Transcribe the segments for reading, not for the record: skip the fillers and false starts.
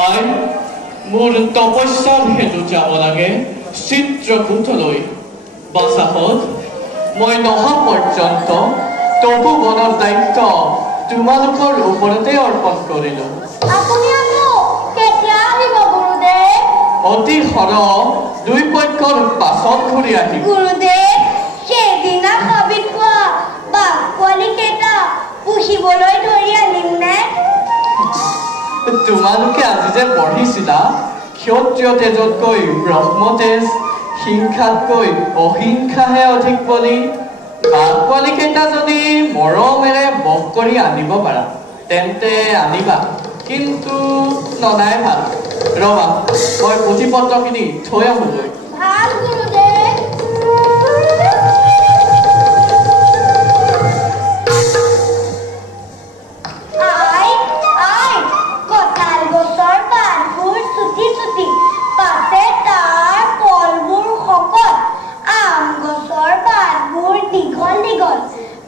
আই মোৰ তপস্যাৰ হেতু যাব লাগে চিত্ৰকূটলৈ। বাছাহত মই নহা পৰ্যন্ত তপোবনৰ দায়িত্ব তোমালোকৰ ওপৰতে অৰ্পণ কৰিলো। অতি সৰহ 2 পক্ষৰ পাছত ঘূৰি আহিম। গুৰুদেৱ, সেইদিনা হাবিত পোৱা বাঘ পোৱালি কেইটা পুহিবলৈ ধৰি আনিম নে? তোমালোকে আজি যে পঢ়িছিলা ক্ষত্ৰিয় তেজতকৈ ব্ৰহ্মতেজ, হিংসাতকৈ অহিংসাহে অধিক বুলি। বাঘ পোৱালি কেইটা যদি মৰমেৰে বস কৰি আনিব পাৰা তেন্তে আনিবা, কিন্তু ননাই ভাল। ৰবা, মই পুথি পত্ৰখিনি থৈ আহোঁগৈ। ভাল গুৰুদেৱ। কঁঠাল গছৰ পাতবোৰ চুটি চুটি, পাতে তাৰ ফলবোৰ শকত। আম গছৰ পাতবোৰ দীঘল দীঘল,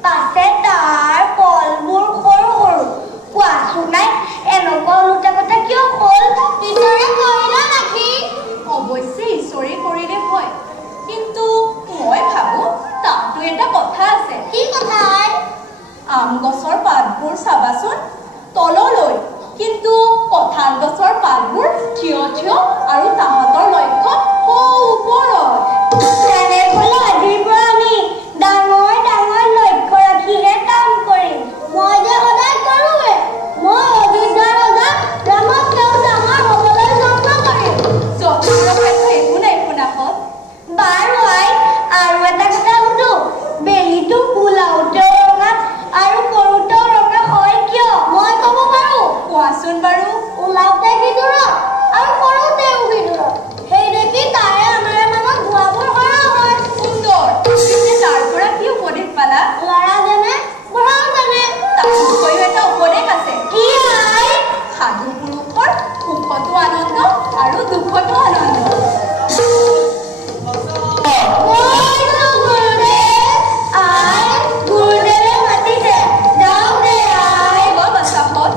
পাছে তাৰ ফলবোৰ সৰু সৰু। কোৱাচোন নাই, এনেকুৱা ওলোটা কথা কিয় হ'ল? ঈশ্বৰে কৰিলে নেকি? অৱশ্যে ঈশ্বৰে কৰিলে হয়, কিন্তু মই ভাবো তাতো এটা কথা আছে। কি কথা? আম গছৰ পাতবোৰ চাবাচোন তললৈ, কিন্তু কঁঠাল গছৰ পাতবোৰ থিয় থিয় আৰু তাহাঁতৰ লক্ষ্য ওপৰত। তেনেহ'লে আজিৰ পৰা আমি ডাঙৰ ডাঙৰ লক্ষ্য ৰাখিহে কাম কৰিম। মই যে সদায় কৰোৱে। মই অযোধ্যাৰ ৰজা ৰামতকৈও ডাঙৰ হ'বলৈ যত্ন কৰিম। যত্নৰ কথা একো নাই শুনাহত। বাৰু আই, আৰু এটা কথা সুধো, বেলিটো ওলাওতেও ৰঙা আৰু সৰুতেও ৰঙা হয় কিয়? মই ক'ব পাৰো। কোৱাচোন বাৰু। ওলাওতে সিদূৰত আৰু সৰুতেও সিদূৰত, সেই দেখি তাৰে আমাৰ মনত ধোঁৱাবোৰ সৰহ হয়। সুন্দৰ। পিছে তাৰ পৰা কি উপদেশ পালা? ল'ৰা যেনে বুঢ়াও যেনে। তাতোতকৈও এটা উপদেশ আছে। কি আই? সাধু পুৰুষৰ সুখতো আনন্দ আৰু দুখতো আনন্দ। গুৰুদেৱে মাতিছে, যাওঁ দে আই। বাছাহত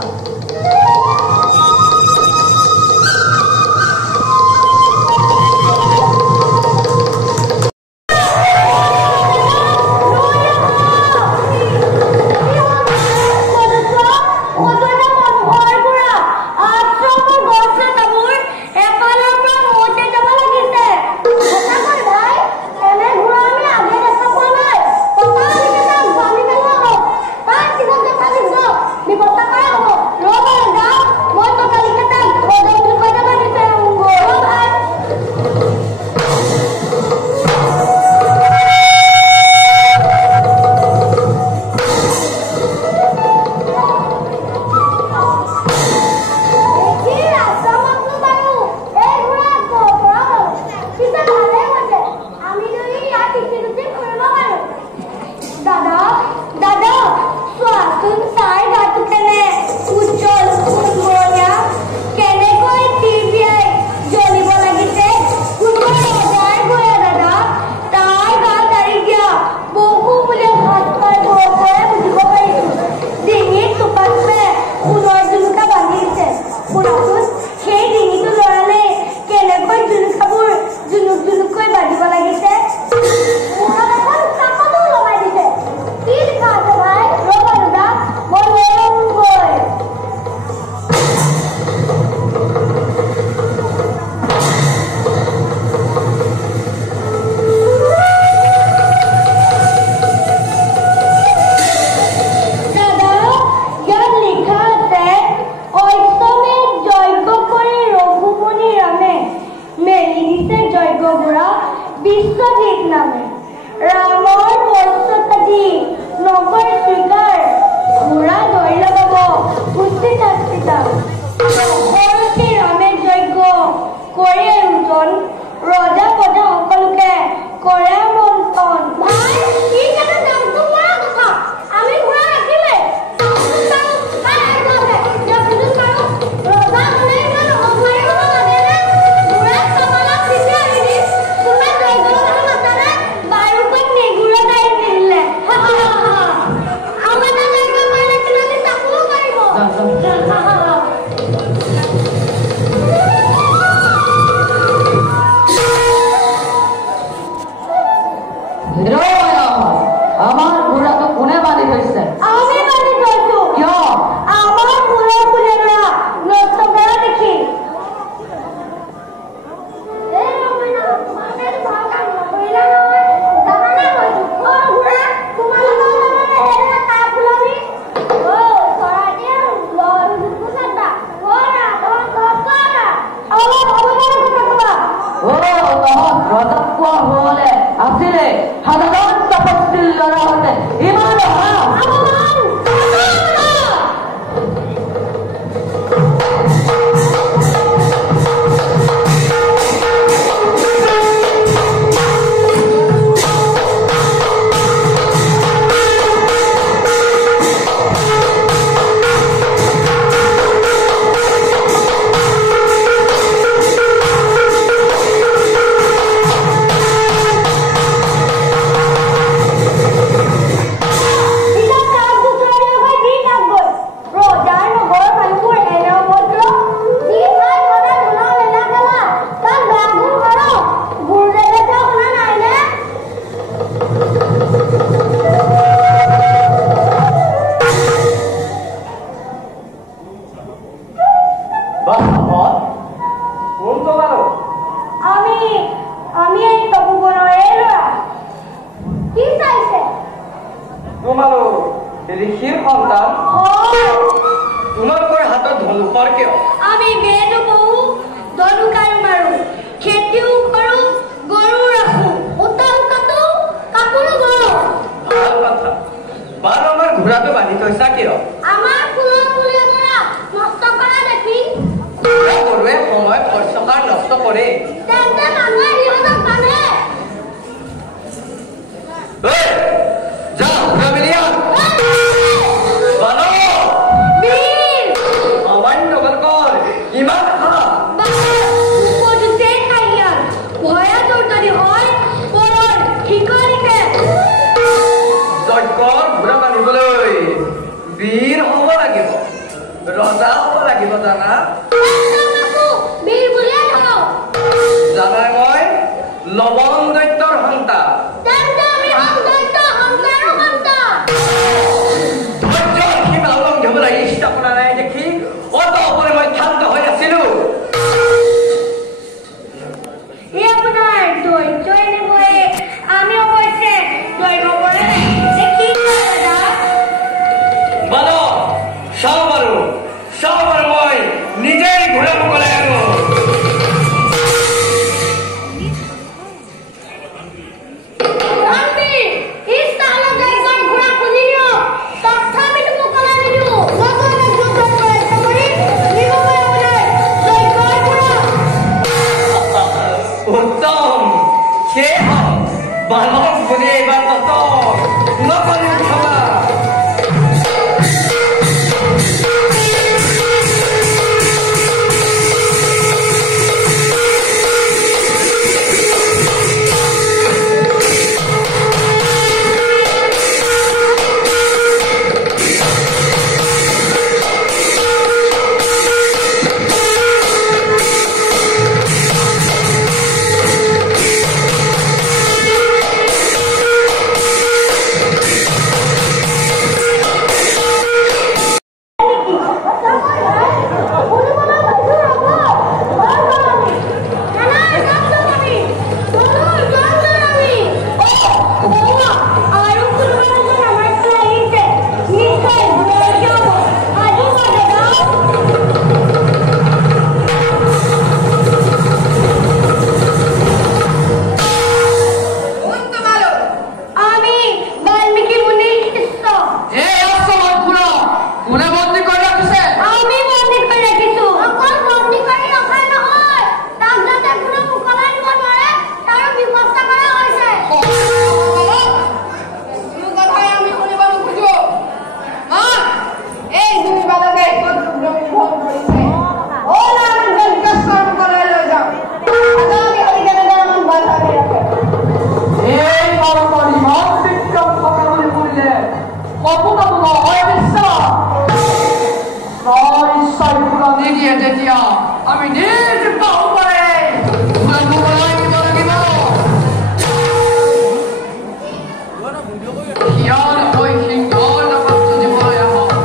কোন তোমালো আমি এই তপোবনৰে ল'ৰা কি চাইছে তোমালো ঋষিৰ সন্তান তোমালোকৰ হাতত ধনুকৰ কিয় আমি বেদো পঢ়ো ধনুক আৰু মাৰো খেতিও কৰো গৰু ৰাখো উতাল কাটো কাপোৰো বওঁ ভাল কথা বাৰু আমাৰ ঘোঁৰাটো বান্ধি থৈছা কিয় আমাৰ ফুলৰ ফুলে ধৰা নষ্ট কৰা দেখি গৰুৱে সময় শস্যসাৰ নষ্ট কৰে তেন্তে মানুহে সিহঁতক বান্ধে যা ঘোঁৰা মেলিয়া সামান্য গলকৰ ইমান খা যজ্ঞৰ ঘোঁৰা বান্ধিবলৈ বীৰ হ'ব লাগিব ৰজা হ'ব লাগিব জানা জানাই মই লৱণ দৈত্যৰ সন্তান ধৈৰ্যৰ সীমা উলংঘিবলৈ ইচ্ছা কৰা নাই দেখি অতঃপৰে মই ক্ষান্ত হৈ আছিলো আমি অৱশ্যে দৈব পৰা নাই চাওঁ বাৰু মই নিজেই ঘূৰা মোকলাই আনো উত্তম সেই বালক বুলি এইবাৰ নকৰি খাবা আমি নিজ বাহুবলে ইয়াৰ হৈ সিংহৰ লগত যুঁজিবলৈ আহক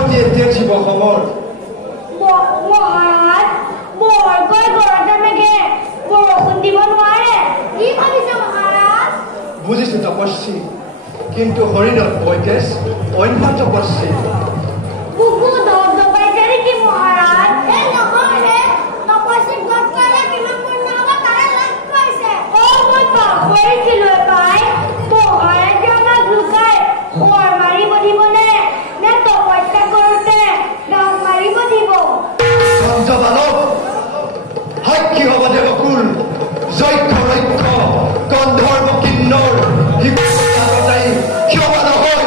উৎপত্তি এতিয়া জীৱ খবৰ মহাৰাজ বৰকৈ গৰজা মেঘে বৰষুণ দিব নোৱাৰে কি ভাবিছে মহাৰাজ বুজিছো তপস্বী কিন্তু হৰিণত বৈতেজ অন্য তপস্বী বুকু ধপধপাইছে নেকি মহাৰাজ নহয় হে তপস্বীক গত কৰিলে কিমান পূৰ্ণ হ'ব তাৰে লাভ পাইছে মই পাহৰিছিলো পাই মহাৰাজে আমাক লুকাই শৰ মাৰিব দিবনে নে তপস্যা কৰোঁতে গান মাৰিব দিব বালক সাক্ষী হ'ব দেৱকুল যক্ষ ৰক্ষ গন্ধৰ্ব কিন্নৰ ক্ষমা নহয়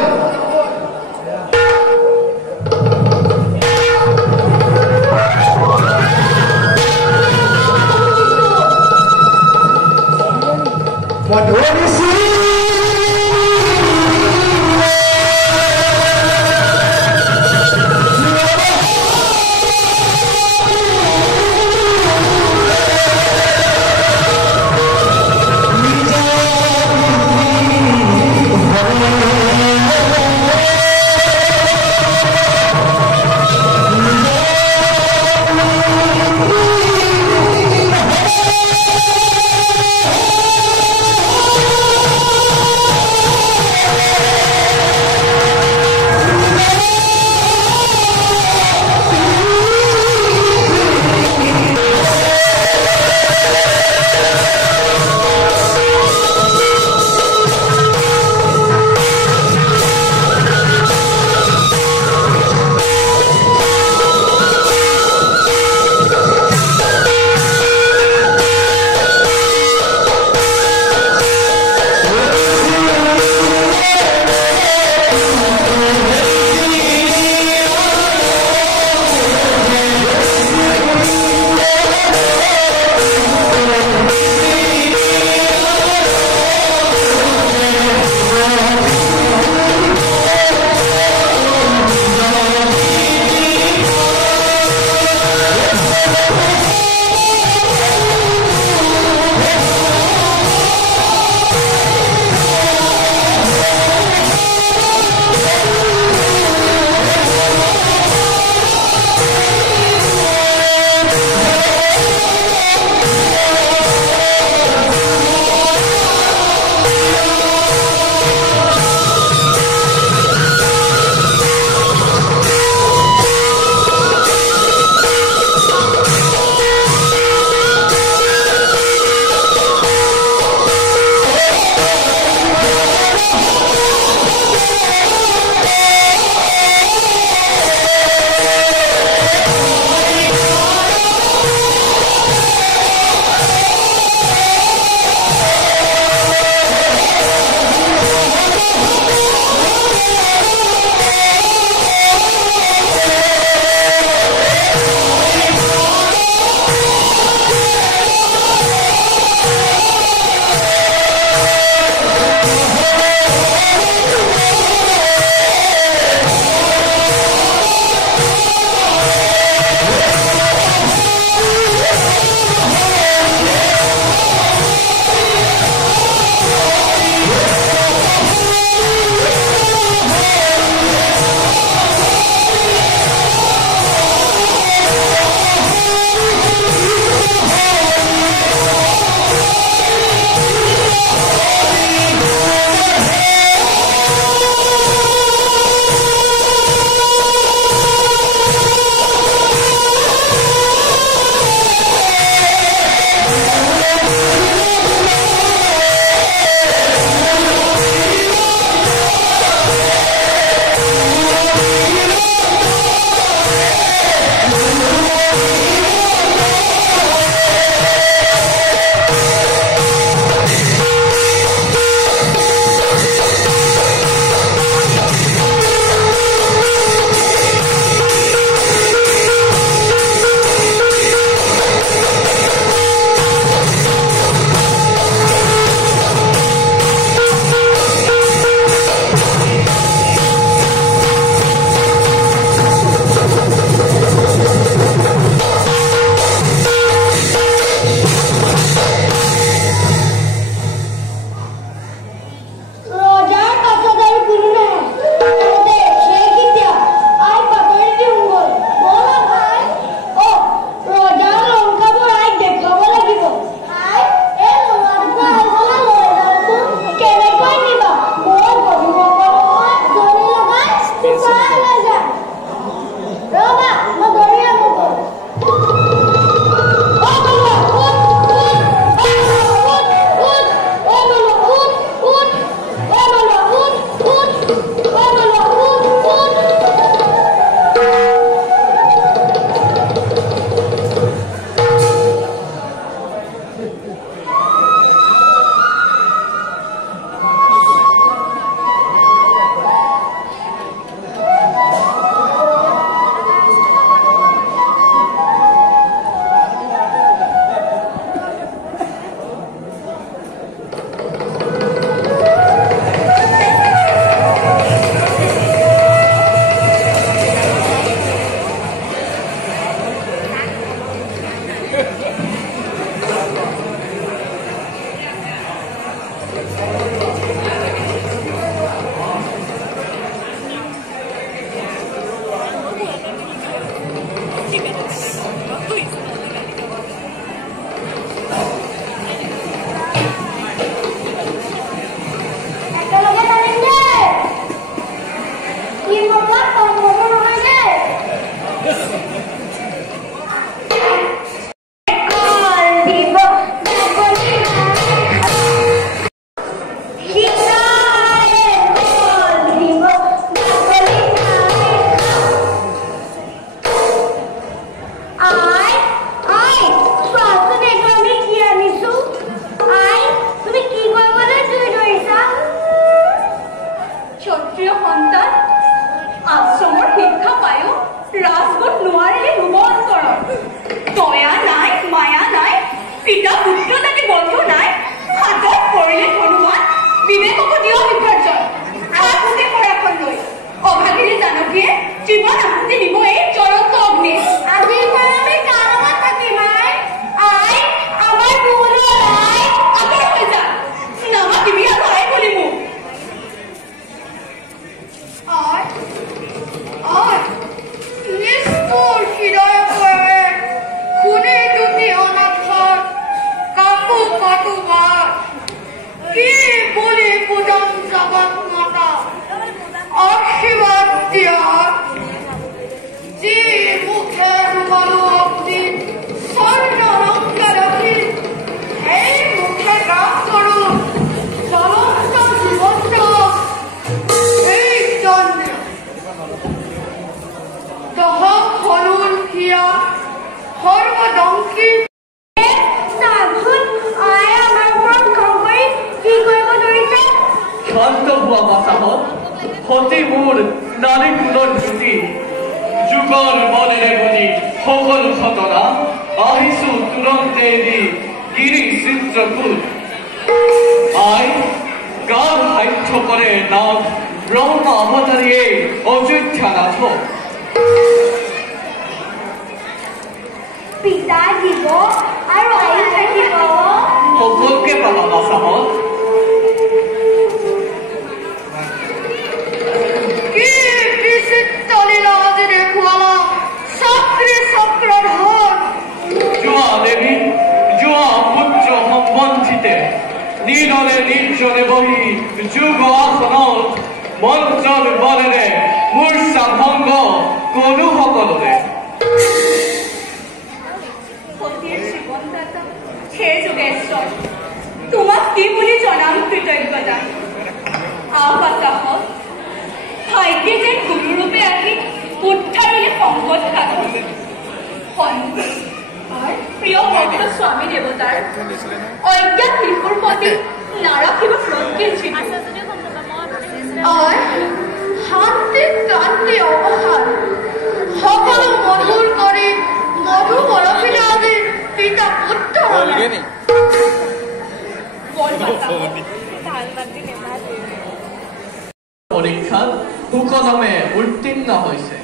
পৰীক্ষাত সুকলমে উত্তীৰ্ণ হৈছে।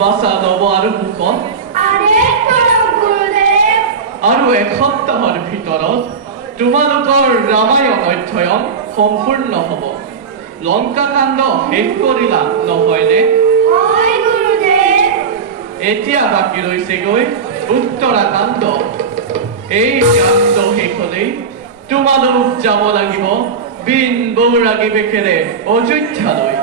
বাছা ল'ব আৰু সুখন আৰু এসপ্তাহৰ ভিতৰত তোমালোকৰ ৰামায়ণ অধ্যয়ন সম্পূৰ্ণ হ'ব। লংকাকাণ্ড শেষ কৰিলা নহয়নে? এতিয়া বাকী ৰৈছেগৈ উত্তৰাকাণ্ড। এই কাণ্ড শেষ হ'লেই তোমালোক যাব লাগিব বিন বৈৰাগী বেশেৰে অযোধ্যালৈ।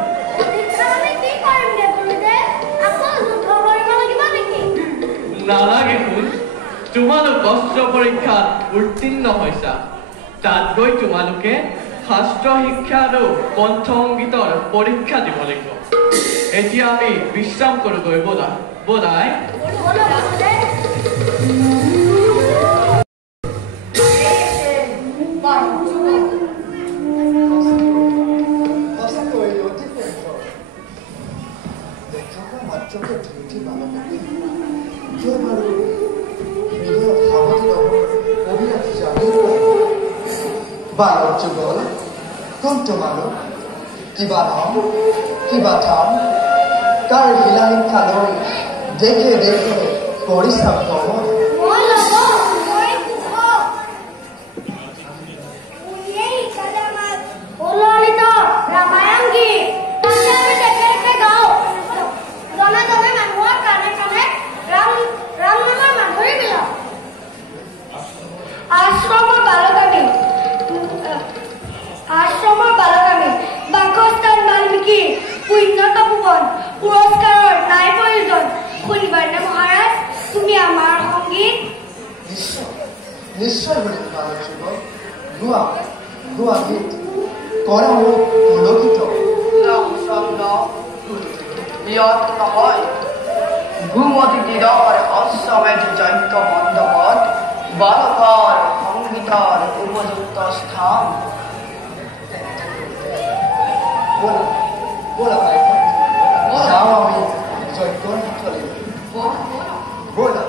নালাগে শুন, তোমালোক অস্ত্ৰ পৰীক্ষাত উত্তীৰ্ণ হৈছা। তাত গৈ তোমালোকে শাস্ত্ৰ শিক্ষা আৰু কণ্ঠ সংগীতৰ পৰীক্ষা দিব লাগিব। এতিয়া আমি বিশ্ৰাম কৰোঁগৈ ব'লা। বালক যুগল কোন তোমালোক কিবা নাম কিবা ঠাম কাৰ শিলা শিক্ষা লৈ দেখে দেখে কৰিছা ভ্ৰমণ মই ল'ব মই কুশক উনিয়েই শিকালে আমাক ললিত ৰামায়ণ গীত তাতে আমি দেখে দেখে গাওঁ জনে জনে মানুহৰ কাণে কাণে ৰাম নামৰ মাধুৰী বিলাওঁ আশ্ৰমৰ বালক আমি বাসস্থান বাল্মীকি পুণ্য তপোবন পুৰস্কাৰৰ নাই প্ৰয়োজন শুনিবানে মহাৰাজ তুমি আমাৰ সংগীত নিশ্চয় নিশ্চয় শুনিম বালক যুগল গোৱা গোৱা গীত কৰা মোক পুলকিত ইয়াত নহয় ভূমতি তীৰৰ অশ্বমেধ যজ্ঞ মণ্ডপত বালকৰ সংগীতৰ উপযুক্ত স্থান ব'লা ব'লা বাইদেউ যাওঁ আমি যজ্ঞৰ স্থলীলৈ ব'লা